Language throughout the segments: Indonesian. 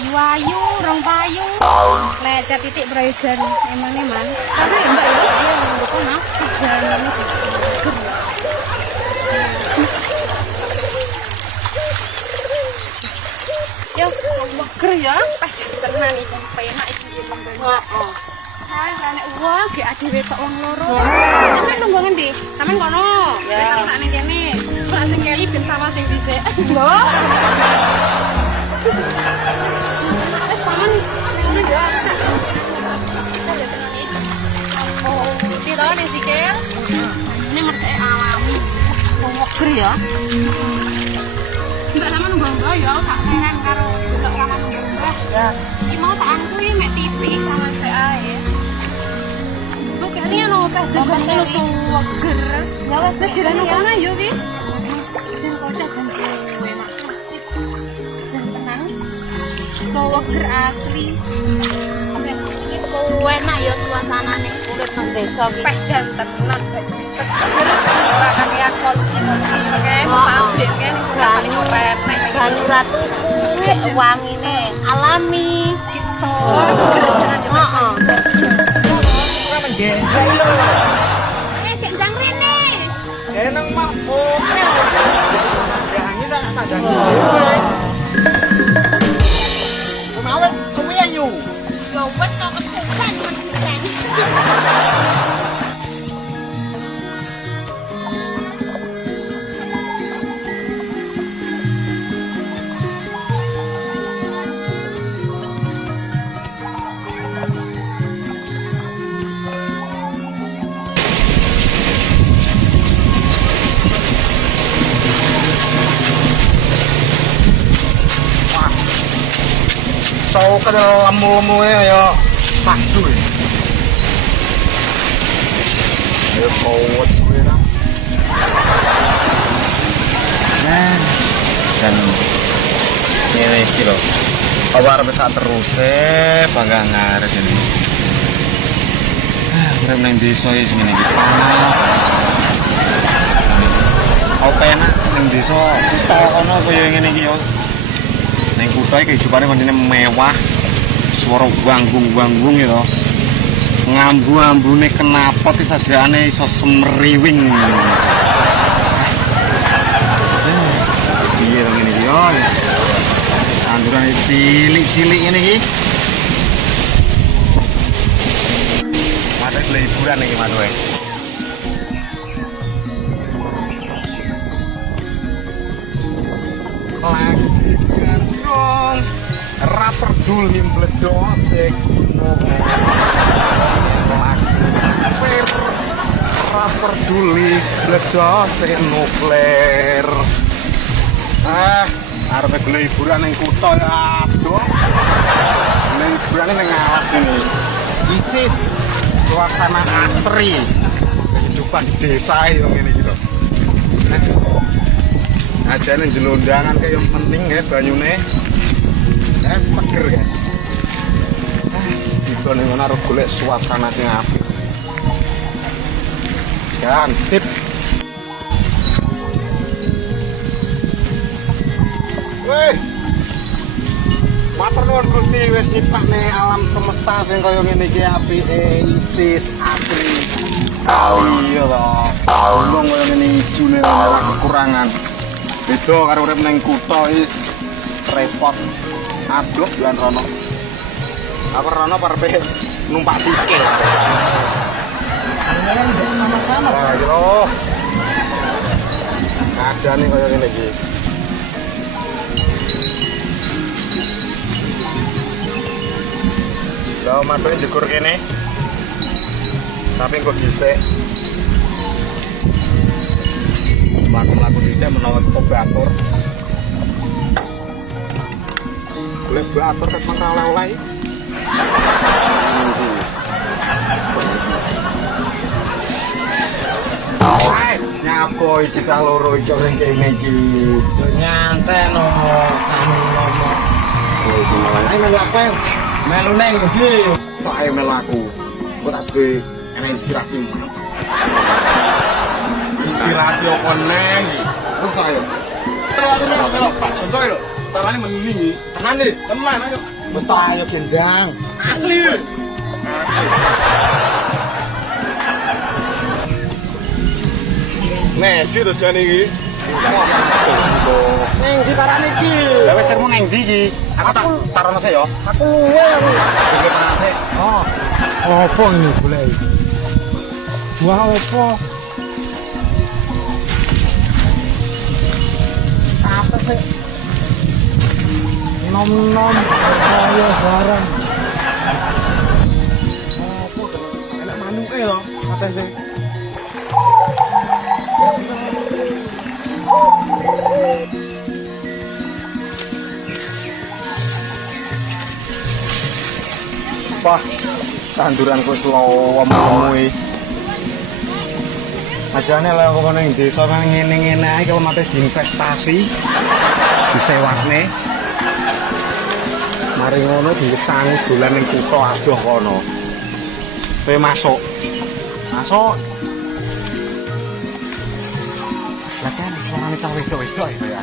ayu-ayu, rong payu. Lecet titik Brajan emang. Karena ya Mbak ya dia menurutku nah jalan ini yo, mager ya, pas tenan iki penak iki lembene. Heeh. Hai, rene uang ge adewe tok wong loro. Sampeyan nunggu ngendi? Sampeyan kono. Wis tak ning kene. Kok sing keli ben sama sing dhisik. Lho. Sampeyan ngene ya. Oh, kita ning sikil. Ini ngerti alami. Mager ya. Mbak sama nunggu ya, tak heran karo delok sama nunggu. Ya. Iki mau tak angkui mek titik sama sik ae. Lu kene ono teh jembatan lu suweger. Ya wis jirane kono yo ki. Jen kocak jen enak. Jen tenang. Suweger asli. Ini enak ya suasanane urip nang desa ki. Peh jan tenan. Ora kaya kolusi-kolusi kae pabrik kae ning banyu renek banyu ratuku wangine alami iso heeh ora menjejai lho gek ndang rene nang mabuk ya angin tak sadang wis suwi ayu ya wis kok kesuwen men. Sau cái lemu ya padu ya. Ya kuat kuwi lah. Nah, dan ini iki lho. Apa arep sak teruse bangga ngarep ini. Urip nang desa iki ngene iki. Apa enak nang desa kono kaya ngene iki yo. Neng kutha iki kehidupane pancene mewah. Swara wanggung-wanggung ya. Ngambu-ambune kenapot iki sajane iso semriwing. Piye to ngene iki yo. Angguran cilik-cilik ngene iki. Mate liburan iki Mas kowe. Ra peduli mbledosek ra peduli mbledosek nuklir arep liburan ning kutha ya aduh liburan ning alas ini isis suasana asri kehidupan desa yo ngene iki lho ajane jelondangan kayak yang penting ya banyune seger ya. Tiba ning ngono arep golek suasana sing apik. Kan sip. Weh. Matur nuwun Gusti wis nyiptakne alam semesta sing kaya ngene iki apike isis asli. Iya to. Wong kaya ngene ijune ora kekurangan. Beda karo urip ning kutha is repot. Aduh, bulan Rono. Aku Rono parpe numpak sikil. Sama-sama. Ayo. Ada nih kayak gini iki. Lah matane jegur kene. Tapi kok dhisik. Mlaku-mlaku dhisik menawa kok batur. Boleh batur ket oleh-oleh. Nyapo iki cah loro iki ning kene iki. Nyantai nomo kami nomo. Wis malah melu apa? Melu nang ndi? Kok ae melu aku. Kok tak duwe enek inspirasi. Inspirasi opo neng? Terus ayo. Terus Pak contoh lho. Tarane mending. Tenan nih, tenan ayo. Wis tak ayo gendang. Asli. Nek, iki jane iki. Neng di parane iki. Lah wis sermu neng ndi iki? Aku tak tarono sik ya. Aku luwe aku. Iki panase. Oh. Apa ini boleh? Wah, apa? Apa sih? Nom-nom kaya barang. Apa? Enak manuke ya, kate sih. Wah, tanduran kok slow amu-amu. Ajane lek kok ning desa nang ngene-ngene ae kalau mate diinvestasi disewakne. Mari ngono disangi dolan ning kutha adoh kono. Kowe masuk. Masuk. Lah kan suarane cah wedok-wedok ya.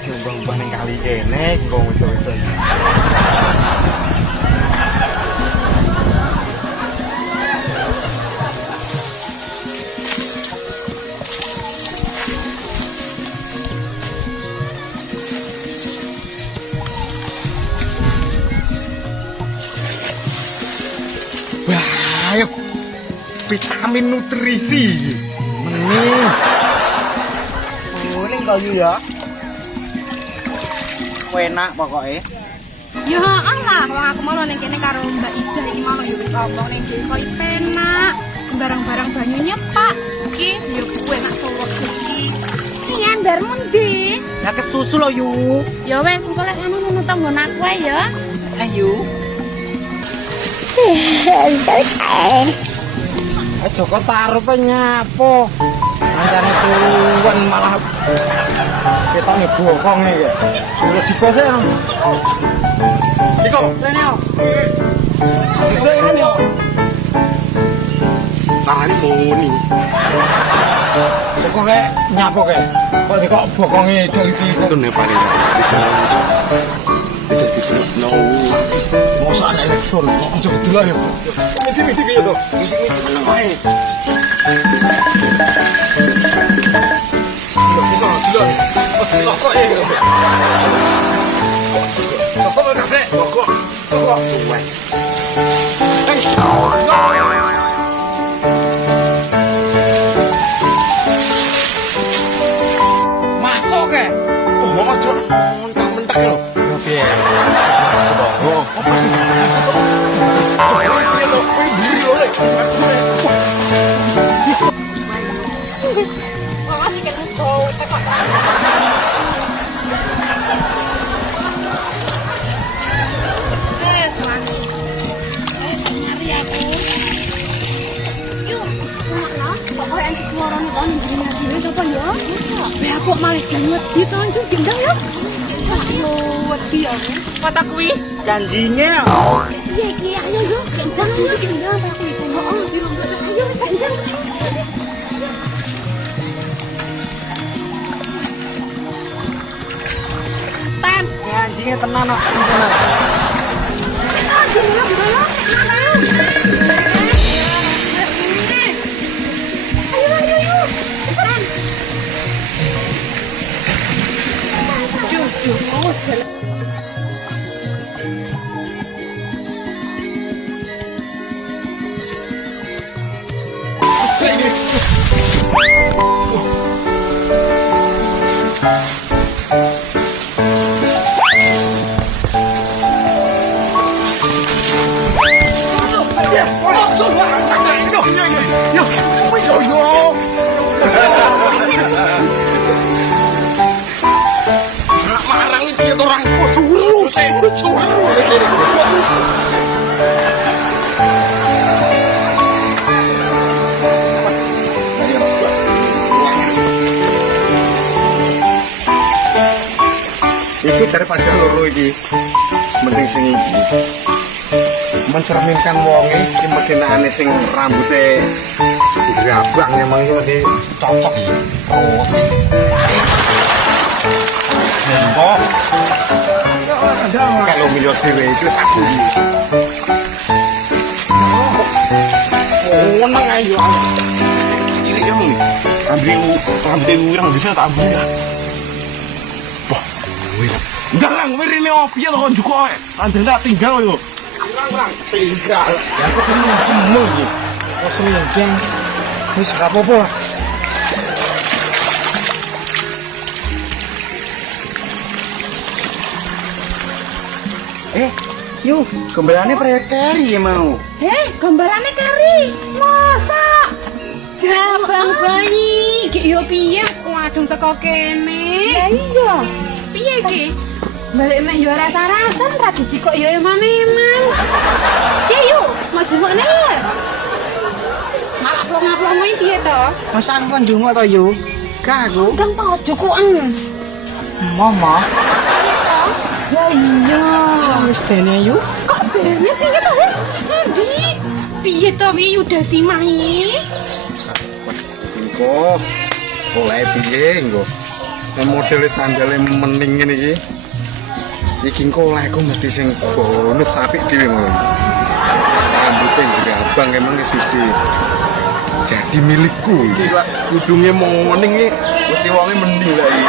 Coba-coba ning kali kene kok wedok-wedok. Wah, ayo vitamin nutrisi. Mending. Oh, ini kayu ya. Enak pokoknya. Ya alah, wong aku mau ning kene karo Mbak Ijah iki mau yo wis omong ning desa iki penak. Sembarang-barang banyu nyepak. Iki yo enak suwek iki. Nyandarmu ndi? Ya kesusu lo yu. Ya wes engko lek ngono nunu tanggon aku ae ya. Ayo. Joko taruh penyapo. Ancane suwen malah kita ngebokong iki. Terus dibase nang. Iko, rene yo. Rene yo. Tarane muni. Joko kayak nyapo kayak. Kok bokonge iki Itu nek paling. Itu no. mosok ana elektron kok ojo delok ya. Miti-miti kaya to. Miti-miti meneng wae. Bisa delok. Sokok ya. Sokok kafe. Sokok. Sokok. Wah. Masuk ke. Oh, ojo mentak-mentak lho. Ya piye? Oh, apa sih? Masuk. Iya lho, kowe buri lho lek. Wah, sik kan kok tekok. Wes wani. Nyari aku. Yuk, mana? Pokoknya anti suarane kon jenenge dhewe coba ya. Masa? Lah kok malah jan wedi to anjir gendang ya. Yo wedi ya. Kata kuwi Janjinya. iya iki ayo yo gendang yo gendang apa kuwi oh di rumah ayo wis gendang. Tan, Janjinya tenan kok. Tenan. gimana gimana? Ayo ayo ayo. Tan. Yo awas ya. Marang iki piye to orang curu sing curu. Iki daripada loro iki. Mending sing iki. Mencerminkan wonge iki mesinane sing rambuté dirabang emang iki cocok iki. Terus bengkok. Kalau milih dhewe iki wis aku. Oh, nang ayo. Cilik yo nih. Ambil urang bisa tak ambil ya. Wah, wir. Ndalang wir ini opi to kon juko ae. Andel tak tinggal yo. Urang tinggal. Ya aku seneng semua iki. Aku seneng jeng. Wis gak apa-apa. Yuk, gembalane keri ya mau. Gambarannya kari. Masa? Jabang bayi. Ki yo piye wadung teko kene? Ya iya. Piye ki? Balik mek yo rasa-rasan tradisi kok yo emang-emang. Piye yuk? Mau jengukne ya? Malah plong-plong piye to? Masa aku kan jumuk to yu? Gak aku. Kang tau jukuan. Mama. Ya iya. Wis bene yu. Kok bene piye to? Ndi? Piye to wi udah simahi? Engko oleh piye engko? Model sandale mening ngene iki. Iki engko olehku mesti sing bonus apik dhewe ngono. Rambutnya juga abang emang wis mesti jadi milikku. Iki lak kudunge mau mening iki mesti wonge mending lah iki.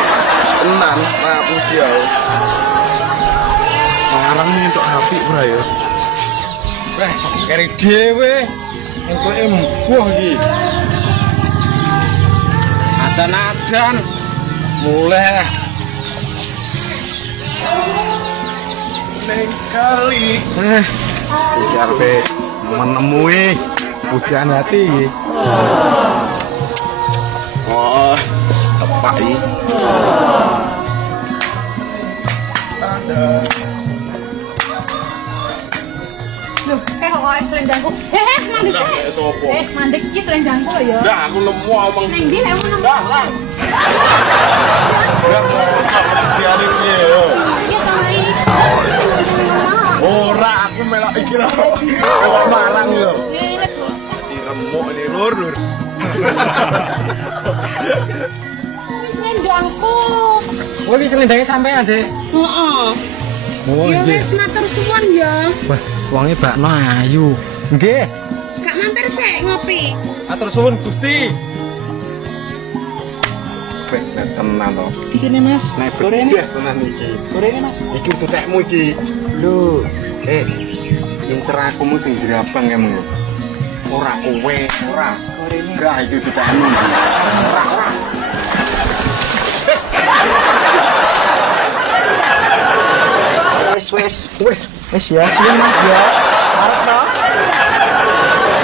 Tenan, rapus ya. Larang nih untuk api bro ya. Weh, keri dhewe. Engko embuh iki. Adan-adan mulai Neng kali. siar be menemui pujian hati. Oh, tepak iki. Loh, kok selendangku? Mandek. Lah, kayak sopo? Mandek iki selendangku lho ya. Dah aku nemu omong. Neng ndi lek ngono? Dah. Dah mau diane piye yo. Iya to, Mai. Ora aku melok iki lho. Kok marang yo. Diremuk ini lur. Selendangku. Oh, ini selendangnya sampean, Dek. Heeh. Oh, Ya wis matur suwun ya. Wah, wonge bakno ayu. Nggih. Gak mampir sik ngopi. Atur suwun, Gusti. Weh, tenan to. Iki nih Mas. Nek bedes tenan iki. Gorengnya Mas. Iki tutekmu iki. Lho, incer aku mu sing dirabang emang lho. Ora kowe, ora gorengnya. Enggak, itu tutekmu. Ora. Wes ya, suwe Mas ya. Arep to.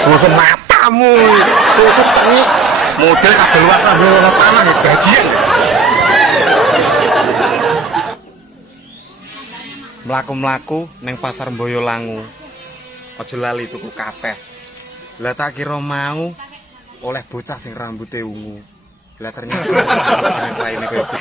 Susut matamu. Susut cengik. Model kabel luas sambil ono tanah ya gajian. Mlaku-mlaku ning pasar Boyolangu. Aja lali tuku kates. Lah tak kira mau oleh bocah sing rambute ungu. Lah ternyata lainnya kayak gitu.